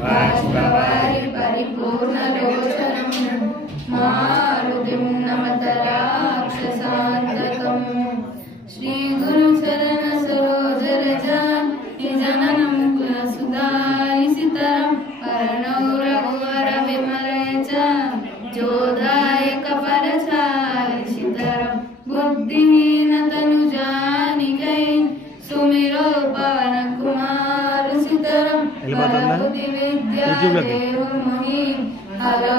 बाष्पवारि परिपूर्णलोचनं मारुतिं नमत राक्षसान्तकम् श्रीगुरुचरणसरोजरजाननं कुलसुधारिसितरं कर्णौ रघुवरविमले च जोदायकपरचारिसितरं बुद्धिहीनतनुजानिकै सुमिरो पवनकुमारसितरं बुद्धिविद्यादेवमुनि हरो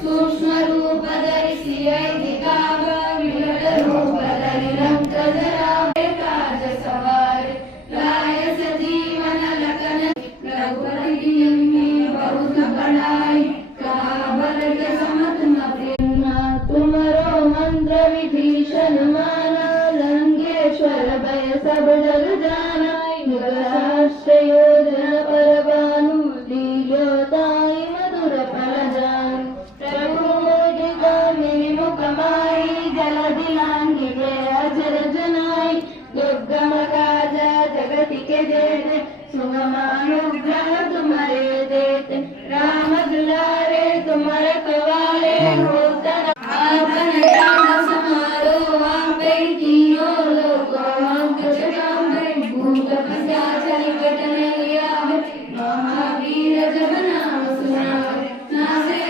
सूक्ष्म रूप धरिसिय विकट रूप धरि रक्त जरा काज सवार लाय सजीवन लखन रघुपति बहुत बड़ाई काबर के समत न प्रेरणा तुमरो मंत्र विभीषण माना लंकेश्वर भय सब जग जाना निकटाक्ष योजना परवानु लील्योताई मधुर परजान कमाई जल दिलांगी अजर जनाई दुर्गम काजा जगति के देते सुगमानुग्रह तुम्हारे देते राम दुलारे तुम्हारे कवाले होता आपन जान समारो वापे तीनों लोगों अंक जगावे भूत पिशाच निकट नहीं आवे महावीर जब नाम सुनावे नासे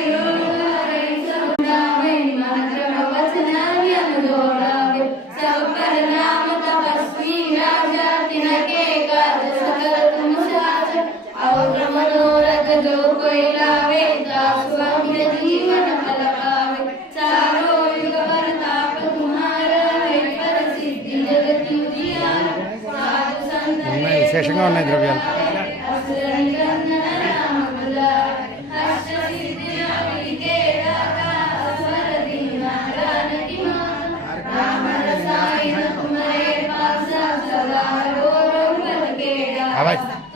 जो कोई लावे दासवामी जीवन फल पावे चारों युग परताप तुम्हारा है प्रसिद्धि जगत उजियारा साधु संत विशेषంగా ఉన్నాయి ద్రవ్యాలు राम